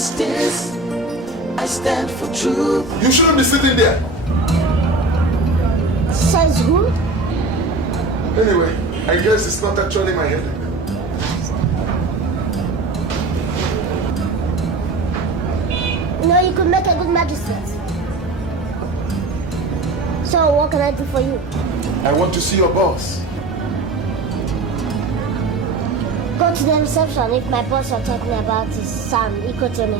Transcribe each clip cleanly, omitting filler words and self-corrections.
justice. I stand for truth. You shouldn't be sitting there. Says who? Anyway, I guess it's not actually my headache. You know, you could make a good magistrate. So, what can I do for you? I want to see your boss. Go to the reception. If my boss are talking about his son, he could tell me.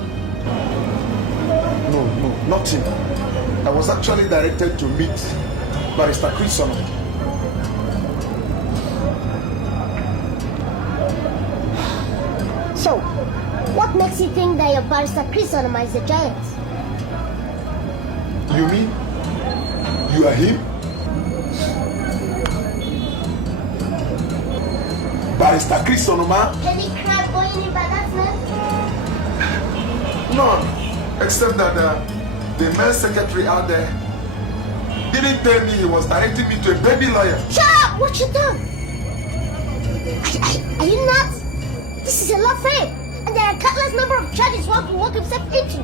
No, not him. I was actually directed to meet Barrister Chris Solomon. So, what makes you think that your Barrister Chris Solomon is a giant? You mean you are him? Barrister Chris Solomon? Any crime going in by that name? None, except that the men's secretary out there didn't tell me he was directing me to a baby lawyer. Shut up! What you done? Are you nuts? This is a law firm, and there are countless number of charges one can work himself into.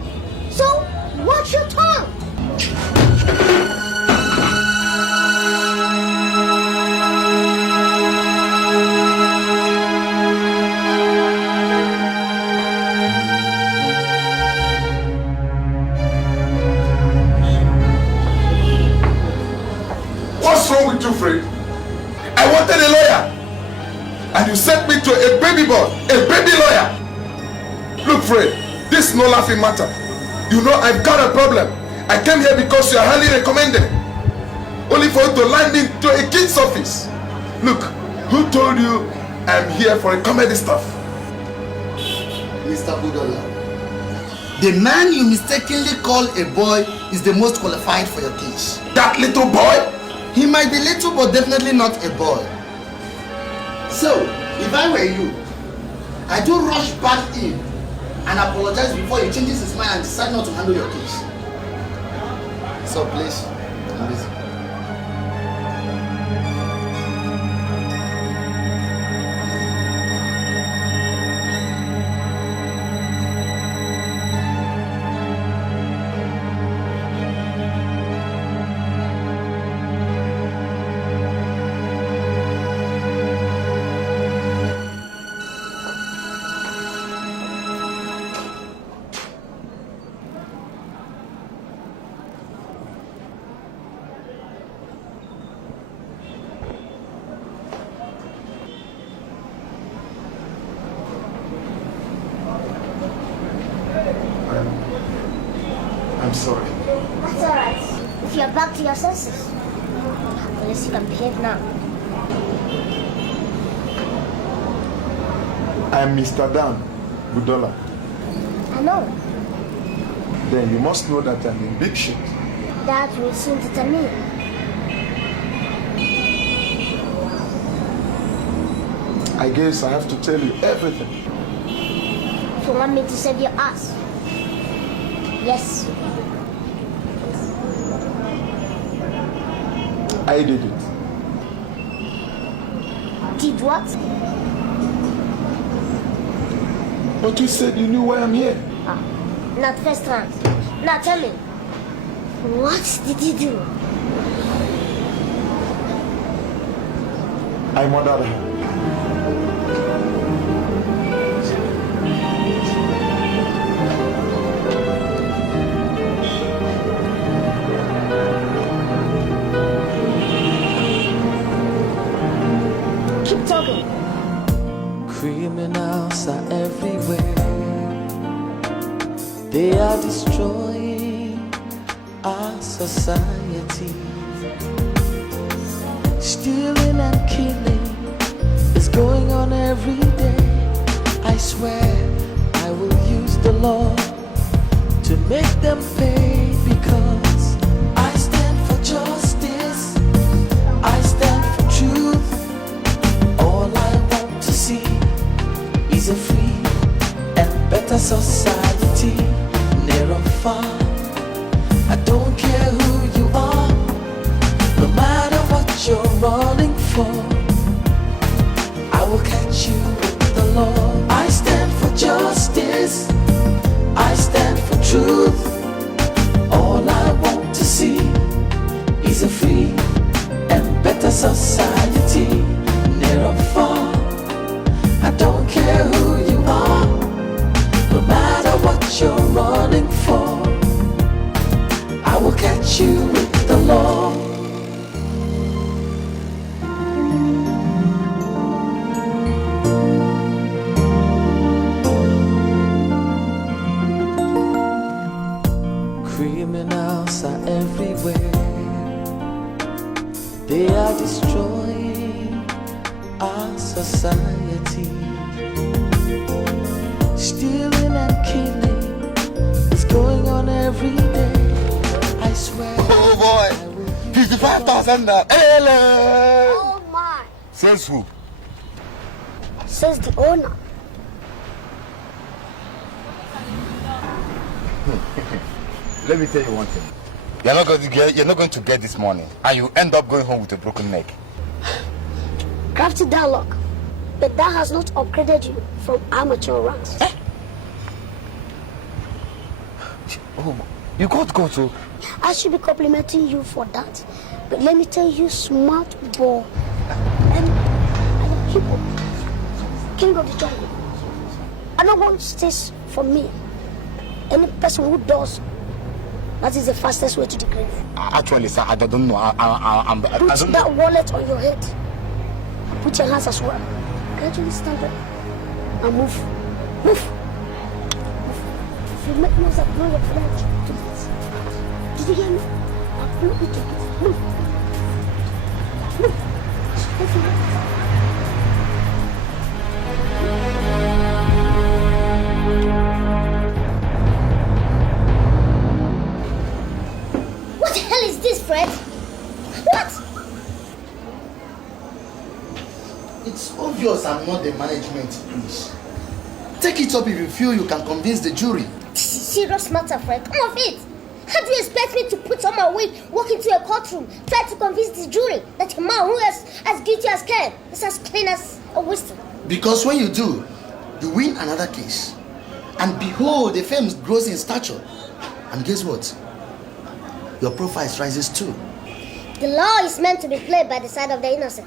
So, watch your tongue! What's wrong with you, Fred? I wanted a lawyer, and you sent me to a baby boy, a baby lawyer. Look, Fred, this is no laughing matter. You know I've got a problem. I came here because you are highly recommended, only for you to land into a king's office. Look, who told you I'm here for a comedy stuff? Mr. Budola, the man you mistakenly call a boy is the most qualified for your case. That little boy? He might be little, but definitely not a boy. So, if I were you, I do rush back in and apologize before he changes his mind and decides not to handle your case. So please, I'm busy. I'm sorry. That's alright. If you're back to your senses, at least you can behave now. I'm Mr. Dan Budola. I know. Then you must know that I'm in big shit. That will soon determine. I guess I have to tell you everything. If you want me to save your ass. Yes. I did it. Did what? But you said you knew why I'm here. Ah, not first round. Now tell me. What did you do? I murdered her. Keep talking. Criminals are everywhere. They are destroying our society. Stealing and killing is going on every day. I swear I will use the law to make them pay, because I stand for justice, I stand for truth. All I want to see is a free and better society, near or far. I don't care who you are, no matter what you're running for, I will catch you with the law. I stand for justice, I what you're running for. I will catch you with the law. Criminals are everywhere. They are destroying our society. Stealing and killing is going on every day. I swear. Oh boy, 55,000. Hello. Oh my. Says who? Says the owner. Let me tell you one thing. You're not going to get this money, and you end up going home with a broken neck. Crafty dialogue. But that has not upgraded you from amateur ranks. Oh, you got to go to. I should be complimenting you for that. But let me tell you, smart boy. And king of the jungle. I don't want this for me. Any person who does, that is the fastest way to the grave. Actually, sir, I don't know. I Put don't that know. wallet on your head. Put your hands as well. Gradually stand up and move. Move. If you make noise, I'll blow your flag to bits. Did you hear me? I'll blow it to bits. Move. Move. If you What the hell is this, Fred? What? It's obvious I'm not the management, please. Take it up if you feel you can convince the jury. This is serious matter, Fred. Come off it. How do you expect me to put on my wig, walk into a courtroom, try to convince the jury that a man who is as guilty as Ken is as clean as a whistle? Because when you do, you win another case. And behold, the fame grows in stature. And guess what? Your profile rises too. The law is meant to be played by the side of the innocent.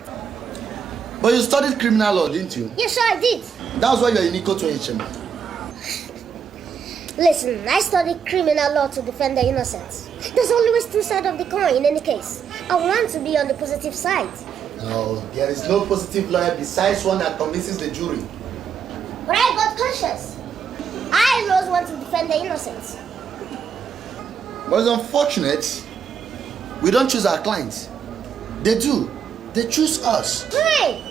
But you studied criminal law, didn't you? Yes, sure I did. That's why you're in Iko to chamber. Listen, I studied criminal law to defend the innocent. There's always two sides of the coin in any case. I want to be on the positive side. No, there is no positive lawyer besides one that convinces the jury. But I got conscious. I always want to defend the innocent. But it's unfortunate, we don't choose our clients. They do. They choose us. Hey!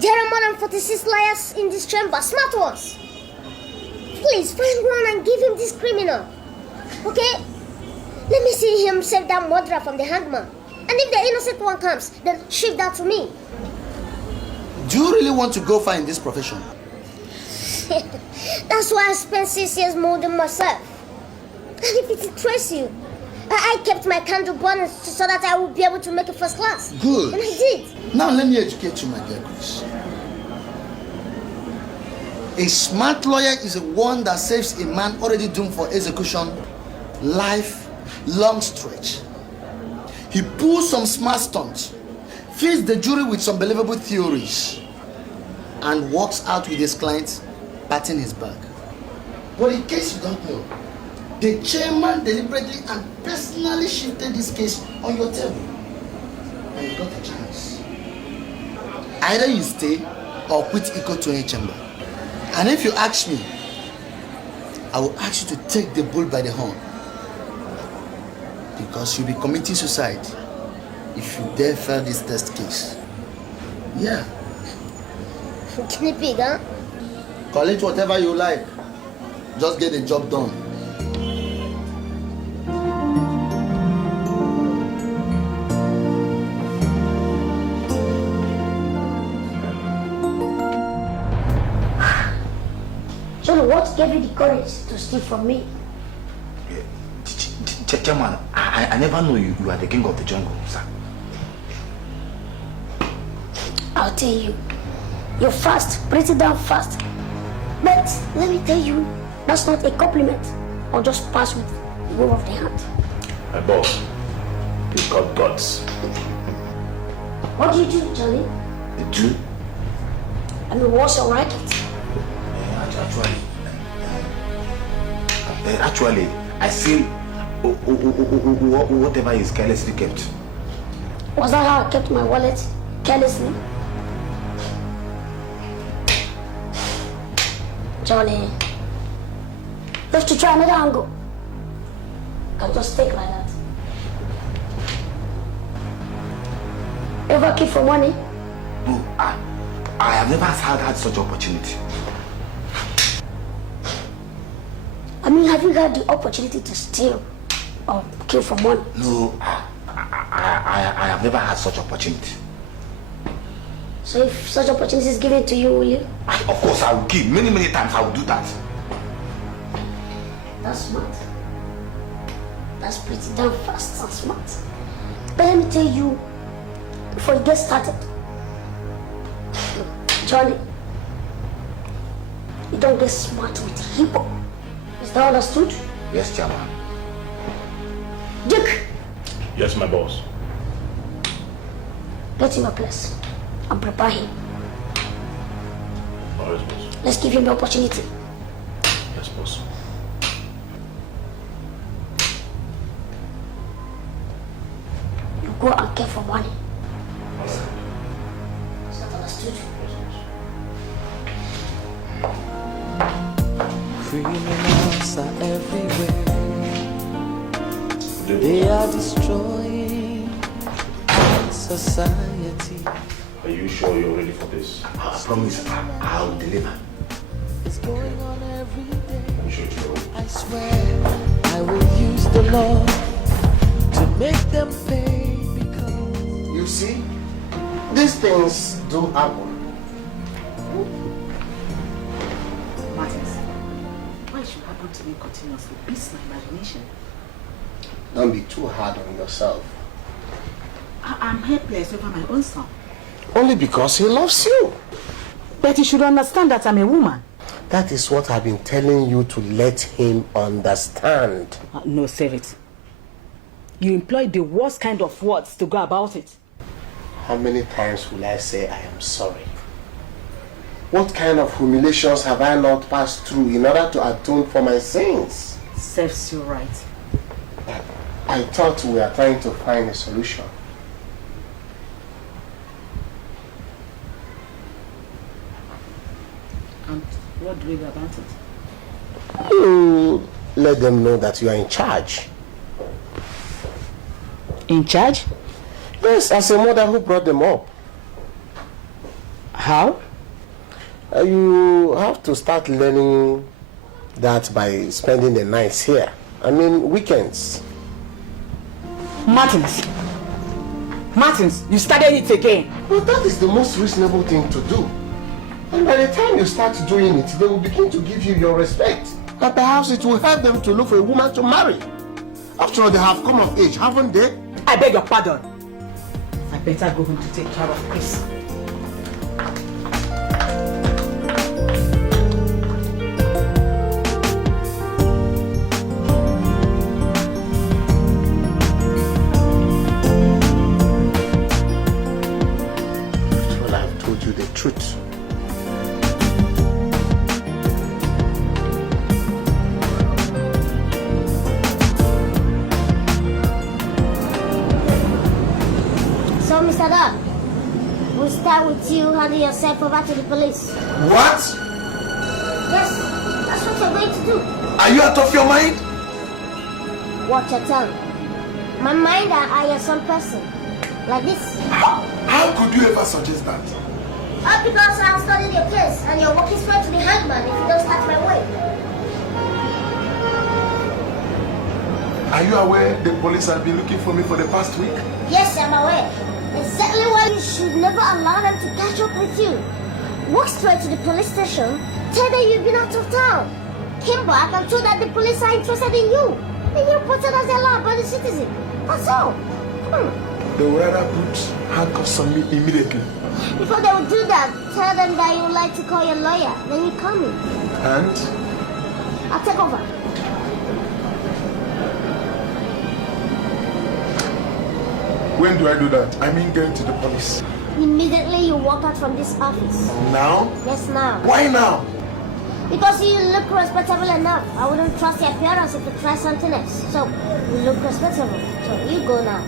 There are more than 46 lawyers in this chamber, smart ones. Please find one and give him this criminal. Okay? Let me see him save that murderer from the hangman. And if the innocent one comes, then shift that to me. Do you really want to go far in this profession? That's why I spent 6 years molding myself. And if it interests you, I kept my candle burning so that I would be able to make it first class. Good. And I did. Now let me educate you, my dear Chris. A smart lawyer is one that saves a man already doomed for execution life long stretch. He pulls some smart stunts, feeds the jury with some believable theories, and walks out with his client patting his back. But in case you don't know, the chairman deliberately and personally shifted this case on your table, and you got a chance. Either you stay or quit Iko to a chamber. And if you ask me, I will ask you to take the bull by the horn, because you'll be committing suicide if you dare fail this test case. Yeah. Guinea pig, huh? Call it whatever you like. Just get the job done. So what gave you the courage to steal from me? Chairman, I never knew you are the king of the jungle, sir. I'll tell you. You're fast, pretty damn fast. But let me tell you, that's not a compliment. Or just pass with the wave of the hand. My boss, you got guts. What do you do, Johnny? The two? I mean, what's your racket? Actually, Actually, I see whatever is carelessly kept. Was that how I kept my wallet carelessly? Johnny, you have to try another angle. Can just take like that. Ever keep for money? No, I have never had such opportunity. I mean, have you had the opportunity to steal or kill for money? No, I have never had such opportunity. So if such opportunity is given to you, will you? Of course, I will kill. Many times I will do that. That's smart. That's pretty damn fast and smart. But let me tell you, before you get started, Johnny, you don't get smart with hip-hop. Is that understood? Yes, Chairman. Dick, Yes, my boss. get him a place and prepare him. Oh, yes, boss. Let's give him the opportunity. Yes, boss. You go and care for money. Is that understood? Criminals are everywhere. They are destroying our society. Are you sure you're ready for this? I promise I'll deliver. It's going on every day. Are you sure it's ready? I swear I will use the law to make them pay because You see, these things do happen. Martins, why should happen to me continuously beats my imagination. Don't be too hard on yourself. I'm helpless over my own son. Only because he loves you. But you should understand that I'm a woman. That is what I've been telling you to let him understand. No, save it. You employ the worst kind of words to go about it. How many times will I say I am sorry? What kind of humiliations have I not passed through in order to atone for my sins? Serves you right. I thought we were trying to find a solution. And what do we do about it? You let them know that you are in charge. In charge? Yes, as a mother who brought them up. How? You have to start learning that by spending the nights here. I mean, weekends. Martins, you started it again. But that is the most reasonable thing to do. And by the time you start doing it, they will begin to give you your respect. And perhaps it will help them to look for a woman to marry. After all, they have come of age, haven't they? I beg your pardon. I better go home to take care of Chris. Well, I've told you the truth. So, Mr. Dog, we'll start with you handing yourself over to the police. What? Yes, that's what you're going to do. Are you out of your mind? Watch your tongue. My mind, I am some person. Like this. How could you ever suggest that? All because I'm studying your case and you're walking straight to the hangman if you don't start my way. Are you aware the police have been looking for me for the past week? Yes, I'm aware. Exactly why you should never allow them to catch up with you. Walk straight to the police station, tell them you've been out of town. Came back and told that the police are interested in you. And you're put as a law-abiding citizen. That's all. They will rather put handcuffs on me immediately. Before they will do that, tell them that you would like to call your lawyer. Then you call me. And I'll take over. when do I do that? I mean going to the police. Immediately you walk out from this office. Now? Yes, now. Why now? Because you look respectable enough. I wouldn't trust your appearance if you try something else. So, you look respectable. So, you go now.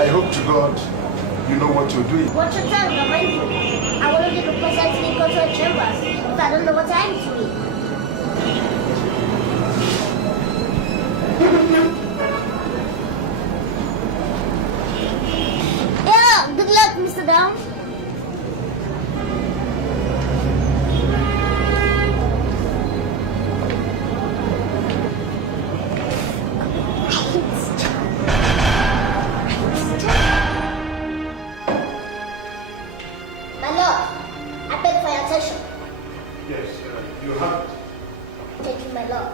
I hope to God you know what you're doing. What you tell me, mind you? I wouldn't be representing go to a chambers if I don't know what I'm doing. Yeah, good luck, Mr. Down. My lord, I beg for your attention. Yes, you have it. Thank you, my lord.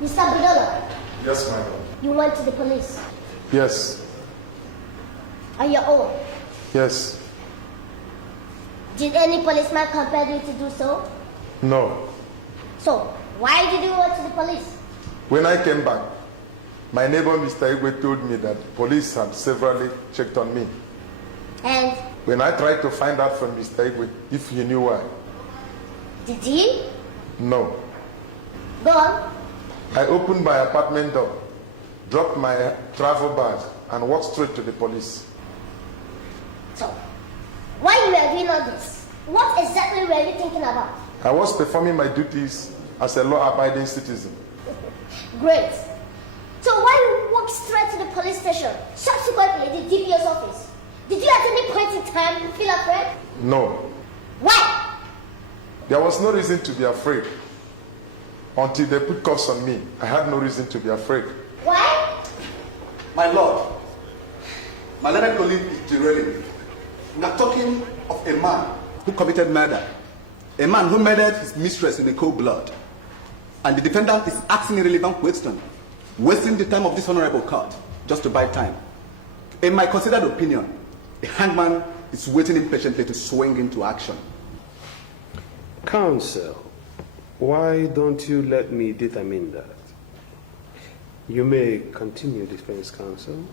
Mr. Budola, Yes, my lord. you went to the police Yes. on your own. Yes. Did any policeman compel you to do so? No. So, why did you go to the police? When I came back, my neighbor Mr. Igwe told me that the police had severally checked on me. And When I tried to find out from Mr. Igwe if he knew why, did he? no. Go on. I opened my apartment door, dropped my travel bag, and walked straight to the police. So, why you were doing all this? What exactly were you thinking about? I was performing my duties as a law-abiding citizen. Great. So why you walk straight to the police station, subsequently the DPO's office? Did you at any point in time feel afraid? No. Why? There was no reason to be afraid. Until they put cuffs on me, I had no reason to be afraid. Why? My lord, my learned colleague is derailing me. We are talking of a man who committed murder. A man who murdered his mistress in a cold blood. And the defendant is asking irrelevant questions, wasting the time of this honorable court just to buy time. In my considered opinion, the hangman is waiting impatiently to swing into action. Counsel, why don't you let me determine that? You may continue, defense counsel.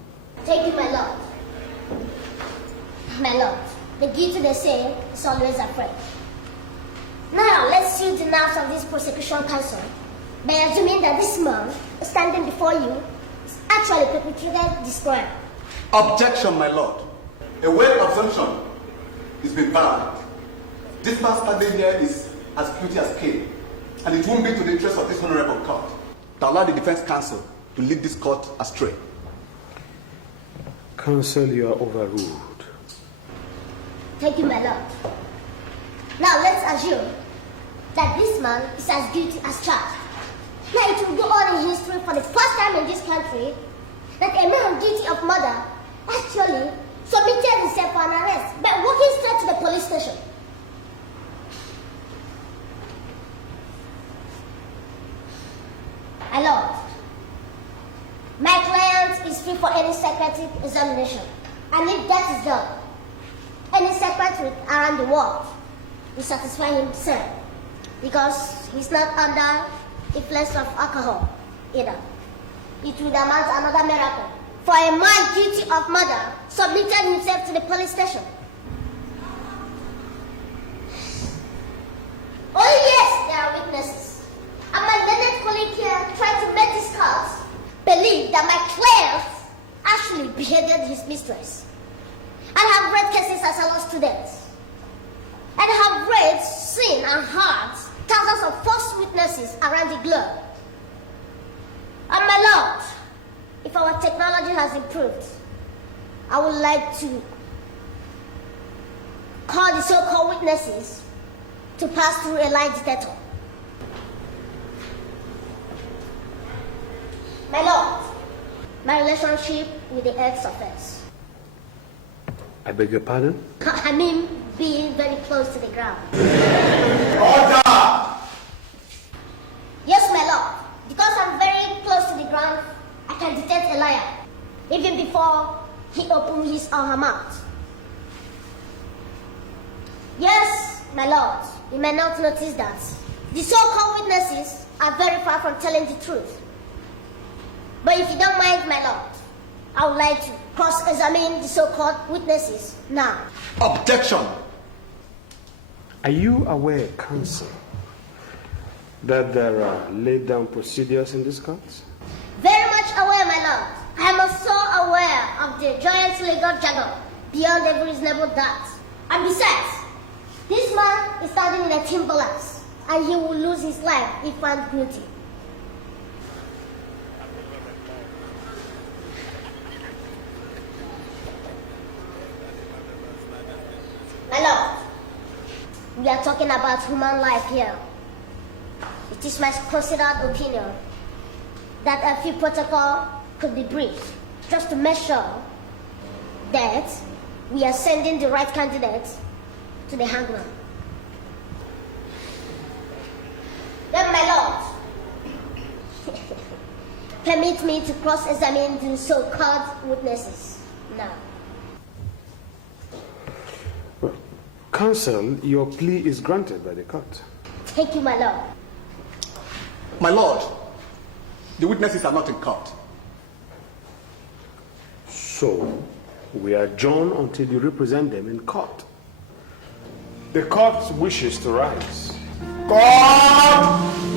Thank you, my lord. My lord, the guilty they say is always afraid. Now, let's see the nerves of this prosecution counsel by assuming that this man standing before you is actually perpetrated this crime. Objection, my lord. A weight assumption is been found. This man standing here is as guilty as Cain, and it won't be to the interest of this honorable court to allow the defense counsel to lead this court astray. Counsel, you are overruled. Thank you, my lord. Now, let's assume that this man is as guilty as charged. Now, it will go on in history for the first time in this country that a man guilty of murder actually submitted himself for an arrest by walking straight to the police station. My lord, my client is free for any psychiatric examination. And if that is done, any psychiatrist around the world will satisfy himself because he's not under influence of alcohol either. It would amount to another miracle for a man guilty of murder submitted himself to the police station. Oh yes, there are witnesses. And my learned colleague here tried to make this court believe that my client actually beheaded his mistress. And have read cases as a law student. And have read, seen, and heard thousands of false witnesses around the globe. And my lord, if our technology has improved, I would like to call the so-called witnesses to pass through a lie detector. My lord, my relationship with the ex-offense. I beg your pardon? I mean, being very close to the ground. Order! Yes, my lord. Because I'm very close to the ground, I can detect a liar, even before he opens his or her mouth. Yes, my lord. You may not notice that. The so-called witnesses are very far from telling the truth. But if you don't mind, my lord, I would like to cross-examine the so-called witnesses now. Objection. Are you aware, counsel, that there are laid down procedures in this court? Very much aware, my lord. I am also aware of the giant legal jargon beyond every reasonable doubt. And besides, this man is standing in a timberlands, and he will lose his life if found guilty. My lord, we are talking about human life here. It is my considered opinion that a few protocol could be briefed just to make sure that we are sending the right candidate to the hangman. Then, my lord, permit me to cross-examine the so-called witnesses now. Counsel, your plea is granted by the court. Thank you, my lord. My lord, the witnesses are not in court. So, we adjourn until you represent them in court. The court wishes to rise. God!